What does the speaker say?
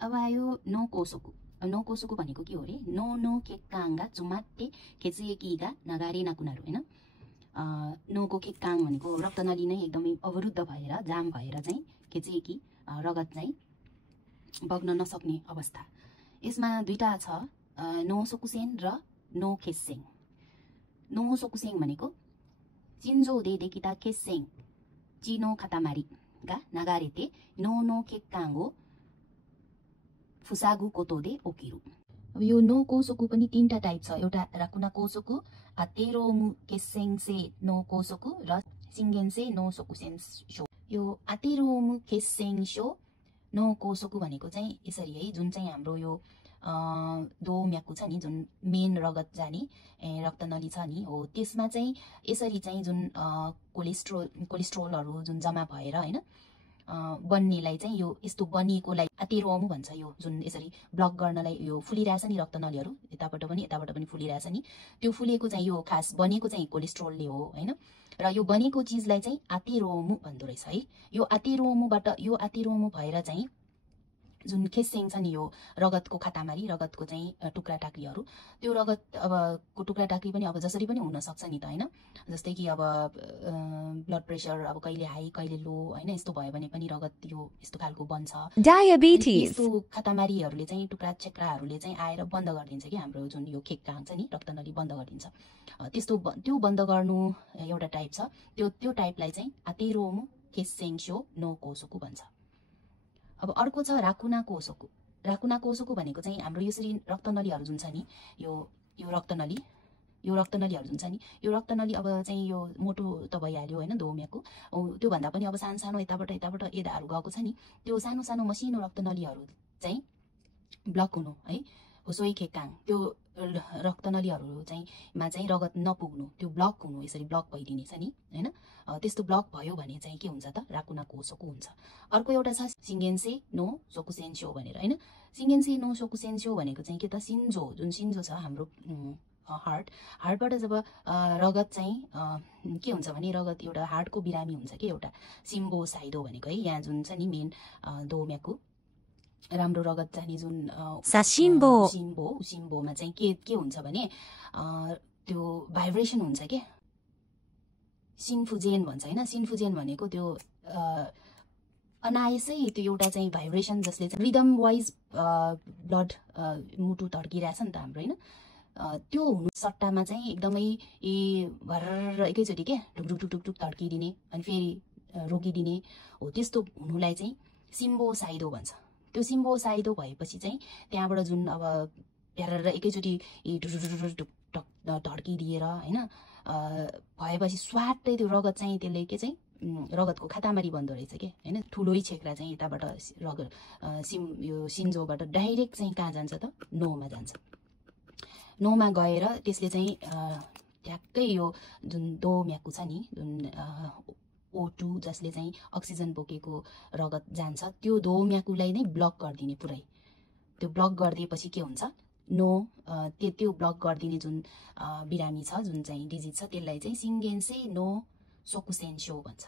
अब आयो no कोसोकु। No कोसोकु भनेको के हो रे? नो नो केक्काङगा जुमाट्टे केचुएकीगा नगारे नाकुनारु हैन। नोको केक्काङ भनेको रक्तनली नै एकदमै अवरुद्ध भएर जाम भएर चाहिँ केचुएकी रगत चाहिँ बग्न नसक्ने अवस्था। यसमा दुईटा छ, नो सोकुसेन र नो केसेङ। नो सोकुसेङ भनेको चिन्जो दे देकिता केसेङ चिनो खातामारी गा नगारेते नो नो केक्काङ हो फुसागु कोतो दे ओकिरु। अब यो नो कोसोकु पनि तीनटा टाइप छ। एउटा राकुना कोसोकु, आतेरोमु केसेङसे नो कोसोकु र सिंगेनसे नो सोकुसेन्सो। यो आतेरोमु केसेङसो नो कोसोकु भनेको चाहिँ यसरी है, जुन चाहिँ हाम्रो यो दो म्याकु छ नि, जुन मेन रगत जाने रक्तनली छ नि हो, त्यसमा चाहिँ यसरी चाहिँ जुन कोलेस्ट्रोलहरु जुन जम्मा भएर हैन बन्नेलाई चाहिँ यो यस्तो बनिएकोलाई आतेरोमु भन्छ। यो जुन यसरी ब्लक गर्नलाई यो फुलिरहेछ नि रक्तनलीहरु, यताबाट पनि फुलिरहेछ नि, त्यो फुलेको चाहिँ यो खास बनेको चाहिँ कोलेस्ट्रोलले हो हैन। र यो बनेको चीजलाई चाहिँ आतेरोमु भन्दो रहेछ है। यो आतेरोमु भएर चाहिँ जुन केसेङ छ नि, यो रगतको खातामारी, रगतको चाहिँ टुक्रा टाक्रीहरु, त्यो रगत अब को टुक्रा टाक्री पनि अब जसरी पनि हुन सक्छ नि त हैन। जस्तै कि अब ब्लड प्रेसर अब कहिले हाई कहिले लो हैन, यस्तो भयो भने पनि रगत यो यस्तो खालको बन्छ। डायबिटिज यस्तो खातामारीहरुले चाहिँ टुक्रा चेक्राहरुले चाहिँ आएर बन्द गरिदिन्छ कि हाम्रो जुन यो केक्काङ छ नि रक्तनली बन्द गरिदिन्छ। त्यो बन्द गर्नु एउटा टाइप छ। त्यो टाइपलाई चाहिँ आतेरोमु केसेङसो नो कोसोकु भन्छ। अब अर्को छ राकुना कोसोकु। राकुना कोसोकु भनेको चाहिँ हाम्रो यसरी रक्तनलीहरु जुन छ नि, यो रक्तनलीहरु जुन छ नि, यो रक्तनली अब चाहिँ यो मोटो त भइहाल्यो हैन दो म्याकु, त्यो भन्दा पनि अब सानो यताबाट एदाहरु गएको छ नि, त्यो सानो मसिनो रक्तनलीहरु चाहिँ ब्लक हुनु है, सोही केक्काङ। त्यो रक्तनलीहरु चाहिँ मा चाहिँ रगत नपुग्नु, त्यो ब्लक हुनु, यसरी ब्लक भइदिने छ नि हैन। त्यस्तो ब्लक भयो भने चाहिँ के हुन्छ त? राकुना कोसोकु हुन्छ। अर्को एउटा छ सिंगेनसे नो सोकुसेन्सो भनेर हैन। सिंगेनसे नो सोकुसेन्सो भनेको चाहिँ के त? जुन सिन्जो छ हाम्रो हार्टबाट जब रगत चाहिँ के हुन्छ भने रगत एउटा हार्टको बिरामी हुन्छ कि एउटा सिम्बोसाइडो भनेको है, यहाँ जुन छ नि मेन दो म्याकु राम्रो रगत जाने जुन उसिम्बोमा चाहिँ के हुन्छ भने त्यो भाइब्रेसन हुन्छ के, सिन्फुजेन भन्छ हैन। सिन्फुजेन भनेको त्यो अनायसै त्यो एउटा चाहिँ भाइब्रेसन जसले चाहिँ रिदम वाइज ब्लड मुटु धड्किरहेछ नि त हाम्रो हैन। त्यो हुनु सट्टामा चाहिँ एकदमै भर एकैचोटी के ढुकढुक धड्किदिने अनि फेरि रोकिदिने हो, त्यस्तो हुनुलाई चाहिँ सिम्बोसाइडो भन्छ। त्यो सिम्बोसाइडो भएपछि चाहिँ त्यहाँबाट जुन अब प्यारर एकैचोटी धड्किदिएर हैन भएपछि स्वाटै त्यो रगत चाहिँ त्यसले के चाहिँ रगतको खातामारी बन्दो रहेछ के हैन। ठुलोै छेक्रा चाहिँ यताबाट रगत यो सिन्जोबाट डाइरेक्ट चाहिँ कहाँ जान्छ त? नोमा जान्छ। नोमा गएर त्यसले चाहिँ ट्याक्कै यो जुन दो म्याकु छ नि, जुन O2 जसले चाहिँ अक्सिजन बोकेको रगत जान्छ, त्यो दो म्याकुलाई नै ब्लक गरिदिने पुरै। त्यो ब्लक गरिदिएपछि के हुन्छ? त्यो ब्लक गरिदिने जुन बिरामी छ, जुन चाहिँ डिजिज छ, त्यसलाई चाहिँ सिंगेनसे नो सोकुसेन्सो भन्छ।